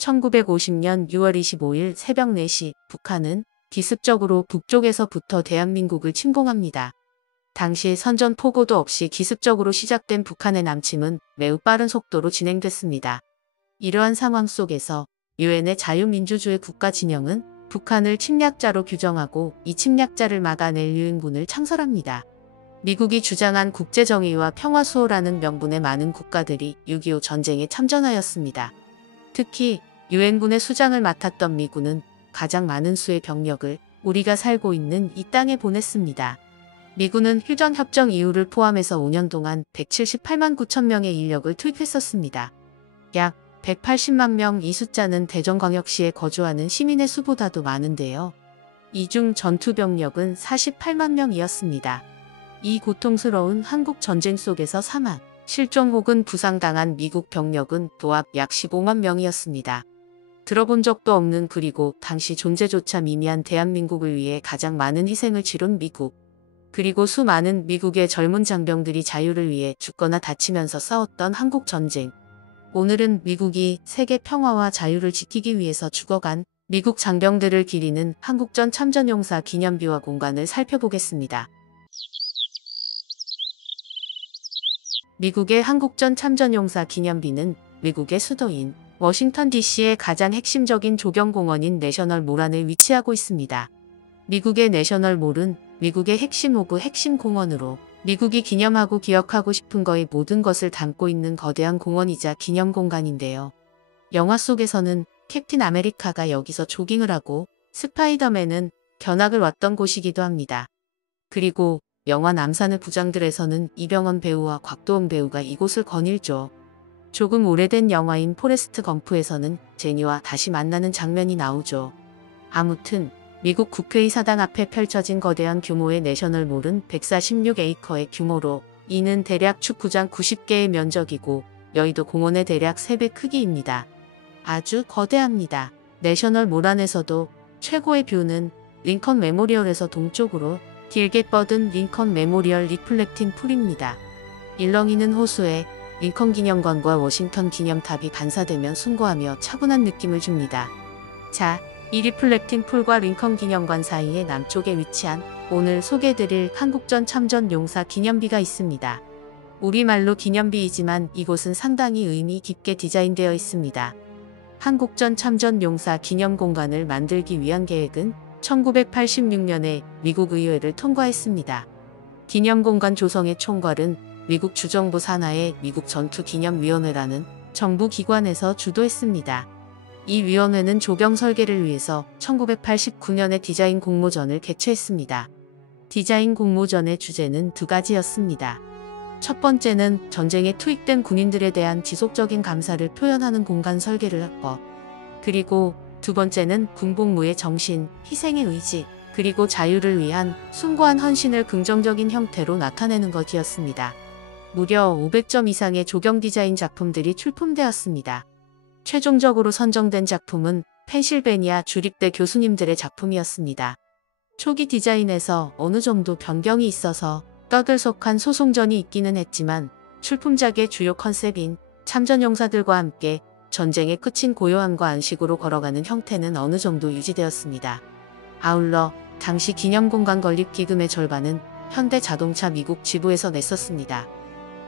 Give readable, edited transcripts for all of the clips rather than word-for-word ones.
1950년 6월 25일 새벽 4시 북한은 기습적으로 북쪽에서부터 대한민국을 침공합니다. 당시 선전포고도 없이 기습적으로 시작된 북한의 남침은 매우 빠른 속도로 진행됐습니다. 이러한 상황 속에서 유엔의 자유민주주의 국가 진영은 북한을 침략자로 규정하고 이 침략자를 막아낼 유엔군을 창설합니다. 미국이 주장한 국제정의와 평화수호라는 명분의 많은 국가들이 6.25 전쟁에 참전하였습니다. 특히 유엔군의 수장을 맡았던 미군은 가장 많은 수의 병력을 우리가 살고 있는 이 땅에 보냈습니다. 미군은 휴전협정 이후를 포함해서 5년 동안 178만 9천 명의 인력을 투입했었습니다. 약 180만 명, 이 숫자는 대전광역시에 거주하는 시민의 수보다도 많은데요. 이 중 전투병력은 48만 명이었습니다. 이 고통스러운 한국 전쟁 속에서 사망, 실종 혹은 부상당한 미국 병력은 도합 약 15만 명이었습니다. 들어본 적도 없는, 그리고 당시 존재조차 미미한 대한민국을 위해 가장 많은 희생을 치른 미국. 그리고 수많은 미국의 젊은 장병들이 자유를 위해 죽거나 다치면서 싸웠던 한국 전쟁. 오늘은 미국이 세계 평화와 자유를 지키기 위해서 죽어간 미국 장병들을 기리는 한국전 참전용사 기념비와 공간을 살펴보겠습니다. 미국의 한국전 참전용사 기념비는 미국의 수도인 워싱턴 DC의 가장 핵심적인 조경공원인 내셔널몰 안에 위치하고 있습니다. 미국의 내셔널몰은 미국의 핵심 호구, 핵심 공원으로 미국이 기념하고 기억하고 싶은 거의 모든 것을 담고 있는 거대한 공원이자 기념 공간인데요. 영화 속에서는 캡틴 아메리카가 여기서 조깅을 하고 스파이더맨은 견학을 왔던 곳이기도 합니다. 그리고 영화 남산의 부장들에서는 이병헌 배우와 곽도원 배우가 이곳을 거닐죠. 조금 오래된 영화인 포레스트 검프에서는 제니와 다시 만나는 장면이 나오죠. 아무튼 미국 국회의사당 앞에 펼쳐진 거대한 규모의 내셔널몰은 146에이커의 규모로, 이는 대략 축구장 90개의 면적이고 여의도 공원의 대략 3배 크기입니다. 아주 거대합니다. 내셔널몰 안에서도 최고의 뷰는 링컨 메모리얼에서 동쪽으로 길게 뻗은 링컨 메모리얼 리플렉팅 풀입니다. 일렁이는 호수에 링컨 기념관과 워싱턴 기념탑이 반사되면 숭고하며 차분한 느낌을 줍니다. 자, 이 리플렉팅 풀과 링컨 기념관 사이의 남쪽에 위치한 오늘 소개해드릴 한국전 참전 용사 기념비가 있습니다. 우리말로 기념비이지만 이곳은 상당히 의미 깊게 디자인되어 있습니다. 한국전 참전 용사 기념 공간을 만들기 위한 계획은 1986년에 미국 의회를 통과했습니다. 기념공간 조성의 총괄은 미국 주정부 산하의 미국 전투기념위원회라는 정부 기관에서 주도했습니다. 이 위원회는 조경 설계를 위해서 1989년에 디자인 공모전을 개최했습니다. 디자인 공모전의 주제는 2가지였습니다. 첫 번째는 전쟁에 투입된 군인들에 대한 지속적인 감사를 표현하는 공간 설계를 할 것. 그리고 두 번째는 군복무의 정신, 희생의 의지, 그리고 자유를 위한 숭고한 헌신을 긍정적인 형태로 나타내는 것이었습니다. 무려 500점 이상의 조경 디자인 작품들이 출품되었습니다. 최종적으로 선정된 작품은 펜실베니아 주립대 교수님들의 작품이었습니다. 초기 디자인에서 어느 정도 변경이 있어서 떠들썩한 소송전이 있기는 했지만 출품작의 주요 컨셉인 참전용사들과 함께 전쟁의 끝인 고요함과 안식으로 걸어가는 형태는 어느 정도 유지되었습니다. 아울러 당시 기념공간 건립 기금의 절반은 현대자동차 미국 지부에서 냈었습니다.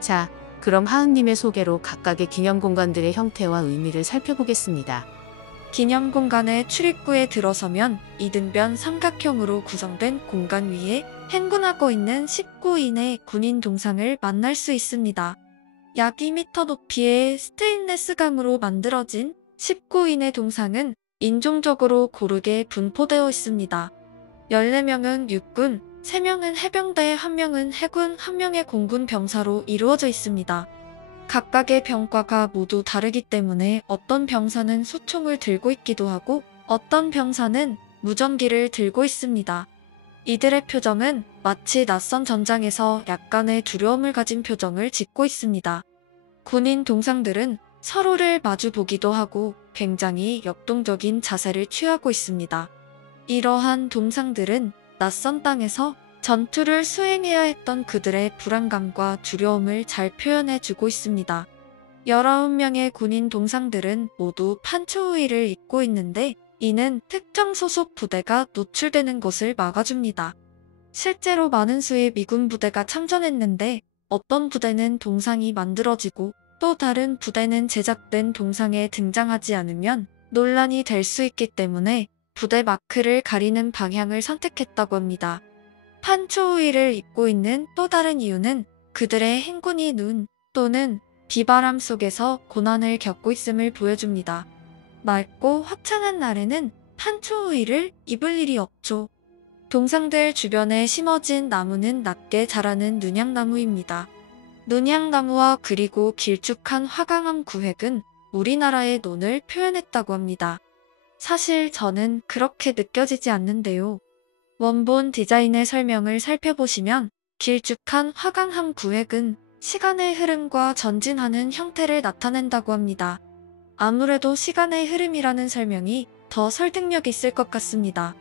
자, 그럼 하은님의 소개로 각각의 기념공간들의 형태와 의미를 살펴보겠습니다. 기념공간의 출입구에 들어서면 이등변 삼각형으로 구성된 공간 위에 행군하고 있는 19인의 군인 동상을 만날 수 있습니다. 약 2m 높이의 스테인레스 강으로 만들어진 19인의 동상은 인종적으로 고르게 분포되어 있습니다. 14명은 육군, 3명은 해병대, 1명은 해군, 1명의 공군 병사로 이루어져 있습니다. 각각의 병과가 모두 다르기 때문에 어떤 병사는 소총을 들고 있기도 하고 어떤 병사는 무전기를 들고 있습니다. 이들의 표정은 마치 낯선 전장에서 약간의 두려움을 가진 표정을 짓고 있습니다. 군인 동상들은 서로를 마주 보기도 하고 굉장히 역동적인 자세를 취하고 있습니다. 이러한 동상들은 낯선 땅에서 전투를 수행해야 했던 그들의 불안감과 두려움을 잘 표현해주고 있습니다. 19명의 군인 동상들은 모두 판초우위를 입고 있는데 이는 특정 소속 부대가 노출되는 것을 막아줍니다. 실제로 많은 수의 미군 부대가 참전했는데 어떤 부대는 동상이 만들어지고 또 다른 부대는 제작된 동상에 등장하지 않으면 논란이 될 수 있기 때문에 부대 마크를 가리는 방향을 선택했다고 합니다. 판초우위를 입고 있는 또 다른 이유는 그들의 행군이 눈 또는 비바람 속에서 고난을 겪고 있음을 보여줍니다. 맑고 화창한 날에는 판초우위를 입을 일이 없죠. 동상들 주변에 심어진 나무는 낮게 자라는 눈양나무입니다. 눈양나무와 그리고 길쭉한 화강암 구획은 우리나라의 논을 표현했다고 합니다. 사실 저는 그렇게 느껴지지 않는데요. 원본 디자인의 설명을 살펴보시면 길쭉한 화강암 구획은 시간의 흐름과 전진하는 형태를 나타낸다고 합니다. 아무래도 시간의 흐름이라는 설명이 더 설득력 있을 것 같습니다.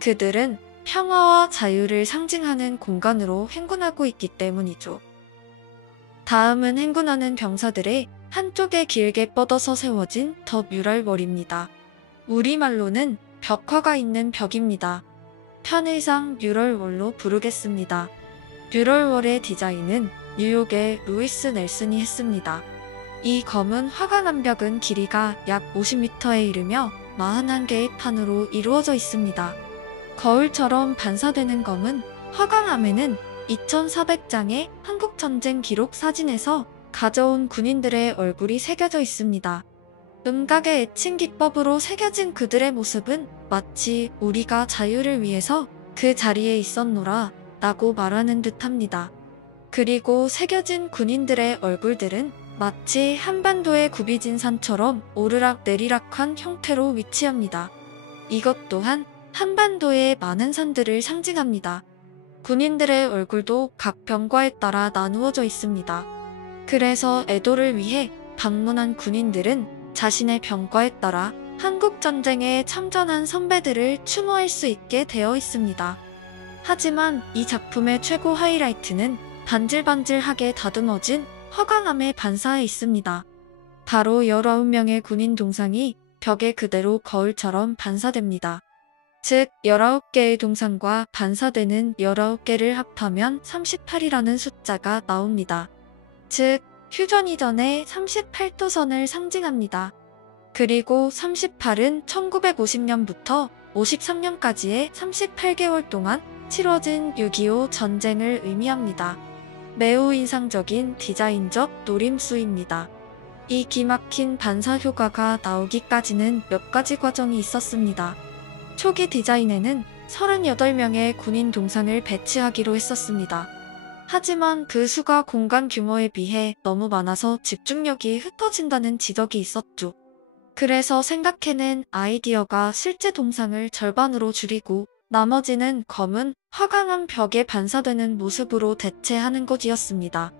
그들은 평화와 자유를 상징하는 공간으로 행군하고 있기 때문이죠. 다음은 행군하는 병사들의 한쪽에 길게 뻗어서 세워진 더 뮤럴월입니다. 우리말로는 벽화가 있는 벽입니다. 편의상 뮤럴월로 부르겠습니다. 뮤럴월의 디자인은 뉴욕의 루이스 넬슨이 했습니다. 이 검은 화강암 벽은 길이가 약 50m에 이르며 41개의 판으로 이루어져 있습니다. 거울처럼 반사되는 검은 화강암에는 2400장의 한국전쟁 기록 사진에서 가져온 군인들의 얼굴이 새겨져 있습니다. 음각의 애칭 기법으로 새겨진 그들의 모습은 마치 우리가 자유를 위해서 그 자리에 있었노라 라고 말하는 듯합니다. 그리고 새겨진 군인들의 얼굴들은 마치 한반도의 굽이진 산처럼 오르락 내리락한 형태로 위치합니다. 이것 또한 한반도의 많은 산들을 상징합니다. 군인들의 얼굴도 각 병과에 따라 나누어져 있습니다. 그래서 애도를 위해 방문한 군인들은 자신의 병과에 따라 한국전쟁에 참전한 선배들을 추모할 수 있게 되어 있습니다. 하지만 이 작품의 최고 하이라이트는 반질반질하게 다듬어진 화강암의 반사에 있습니다. 바로 19명의 군인 동상이 벽에 그대로 거울처럼 반사됩니다. 즉 19개의 동상과 반사되는 19개를 합하면 38이라는 숫자가 나옵니다. 즉 휴전 이전의 38도선을 상징합니다. 그리고 38은 1950년부터 53년까지의 38개월 동안 치러진 6.25 전쟁을 의미합니다. 매우 인상적인 디자인적 노림수입니다. 이 기막힌 반사 효과가 나오기까지는 몇 가지 과정이 있었습니다. 초기 디자인에는 38명의 군인 동상을 배치하기로 했었습니다. 하지만 그 수가 공간 규모에 비해 너무 많아서 집중력이 흩어진다는 지적이 있었죠. 그래서 생각해낸 아이디어가 실제 동상을 절반으로 줄이고 나머지는 검은 화강암 벽에 반사되는 모습으로 대체하는 것이었습니다.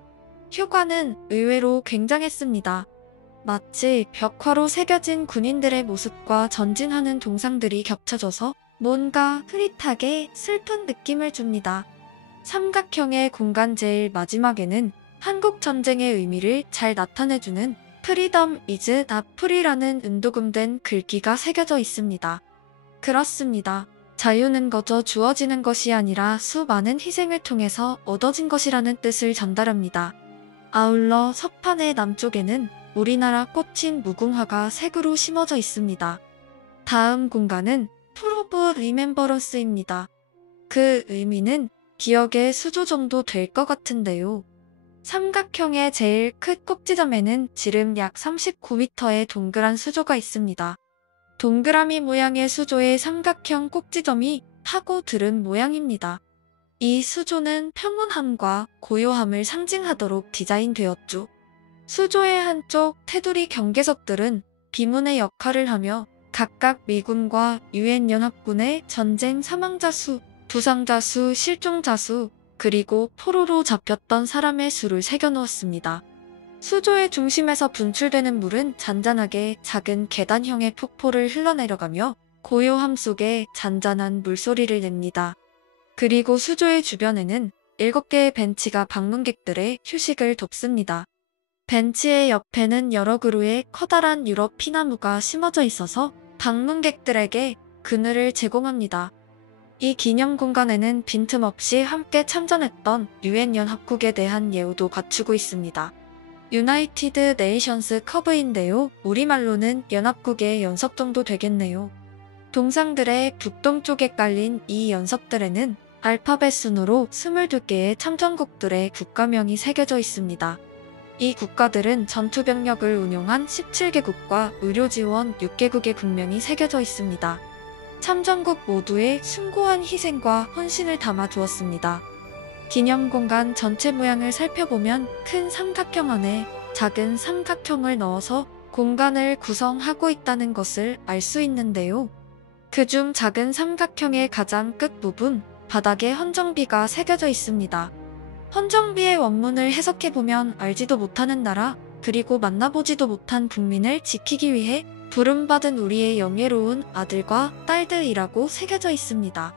효과는 의외로 굉장했습니다. 마치 벽화로 새겨진 군인들의 모습과 전진하는 동상들이 겹쳐져서 뭔가 흐릿하게 슬픈 느낌을 줍니다. 삼각형의 공간 제일 마지막에는 한국전쟁의 의미를 잘 나타내주는 프리덤 이즈 나 프리라는 은도금된 글귀가 새겨져 있습니다. 그렇습니다. 자유는 거저 주어지는 것이 아니라 수많은 희생을 통해서 얻어진 것이라는 뜻을 전달합니다. 아울러 서판의 남쪽에는 우리나라 꽃인 무궁화가 색으로 심어져 있습니다. 다음 공간은 풀 오브 리멤버런스입니다. 그 의미는 기억의 수조 정도 될 것 같은데요. 삼각형의 제일 큰 꼭지점에는 지름 약 39m의 동그란 수조가 있습니다. 동그라미 모양의 수조의 삼각형 꼭지점이 파고 들은 모양입니다. 이 수조는 평온함과 고요함을 상징하도록 디자인되었죠. 수조의 한쪽 테두리 경계석들은 비문의 역할을 하며 각각 미군과 유엔연합군의 전쟁 사망자 수, 부상자 수, 실종자 수, 그리고 포로로 잡혔던 사람의 수를 새겨놓았습니다. 수조의 중심에서 분출되는 물은 잔잔하게 작은 계단형의 폭포를 흘러내려가며 고요함 속에 잔잔한 물소리를 냅니다. 그리고 수조의 주변에는 7개의 벤치가 방문객들의 휴식을 돕습니다. 벤치의 옆에는 여러 그루의 커다란 유럽 피나무가 심어져 있어서 방문객들에게 그늘을 제공합니다. 이 기념 공간에는 빈틈없이 함께 참전했던 유엔 연합국에 대한 예우도 갖추고 있습니다. 유나이티드 네이션스 컵인데요. 우리말로는 연합국의 연석 정도 되겠네요. 동상들의 북동쪽에 깔린 이 연석들에는 알파벳 순으로 22개의 참전국들의 국가명이 새겨져 있습니다. 이 국가들은 전투병력을 운용한 17개국과 의료지원 6개국의 국명이 새겨져 있습니다. 참전국 모두의 숭고한 희생과 헌신을 담아 두었습니다. 기념공간 전체 모양을 살펴보면 큰 삼각형 안에 작은 삼각형을 넣어서 공간을 구성하고 있다는 것을 알 수 있는데요. 그중 작은 삼각형의 가장 끝부분, 바닥에 헌정비가 새겨져 있습니다. 헌정비의 원문을 해석해보면 알지도 못하는 나라, 그리고 만나보지도 못한 국민을 지키기 위해 부름받은 우리의 영예로운 아들과 딸들이라고 새겨져 있습니다.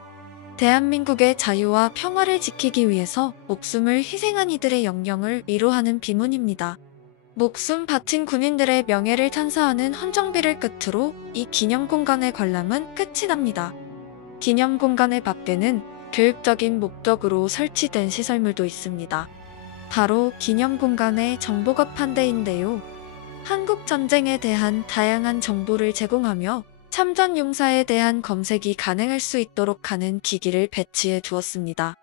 대한민국의 자유와 평화를 지키기 위해서 목숨을 희생한 이들의 영령을 위로하는 비문입니다. 목숨 바친 군인들의 명예를 탄사하는 헌정비를 끝으로 이 기념공간의 관람은 끝이 납니다. 기념공간의 밖에는 교육적인 목적으로 설치된 시설물도 있습니다. 바로 기념공간의 정보가 판대인데요. 한국전쟁에 대한 다양한 정보를 제공하며 참전 용사에 대한 검색이 가능할 수 있도록 하는 기기를 배치해 두었습니다.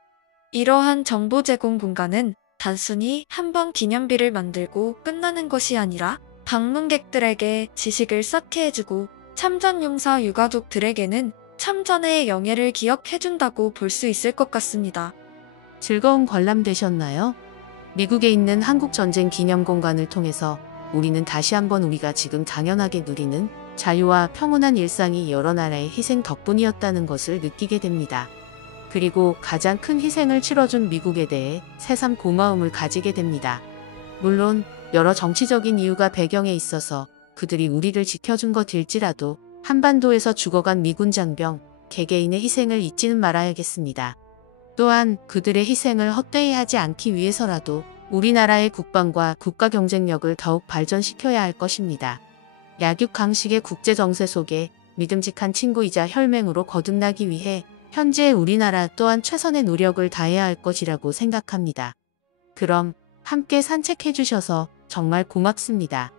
이러한 정보 제공 공간은 단순히 한번 기념비를 만들고 끝나는 것이 아니라 방문객들에게 지식을 쌓게 해주고 참전 용사 유가족들에게는 참전의 영예를 기억해준다고 볼 수 있을 것 같습니다. 즐거운 관람 되셨나요? 미국에 있는 한국전쟁 기념공간을 통해서 우리는 다시 한번 우리가 지금 당연하게 누리는 자유와 평온한 일상이 여러 나라의 희생 덕분이었다는 것을 느끼게 됩니다. 그리고 가장 큰 희생을 치러준 미국에 대해 새삼 고마움을 가지게 됩니다. 물론 여러 정치적인 이유가 배경에 있어서 그들이 우리를 지켜준 것일지라도 한반도에서 죽어간 미군 장병, 개개인의 희생을 잊지는 말아야겠습니다. 또한 그들의 희생을 헛되이 하지 않기 위해서라도 우리나라의 국방과 국가 경쟁력을 더욱 발전시켜야 할 것입니다. 약육강식의 국제정세 속에 믿음직한 친구이자 혈맹으로 거듭나기 위해 현재 우리나라 또한 최선의 노력을 다해야 할 것이라고 생각합니다. 그럼 함께 산책해 주셔서 정말 고맙습니다.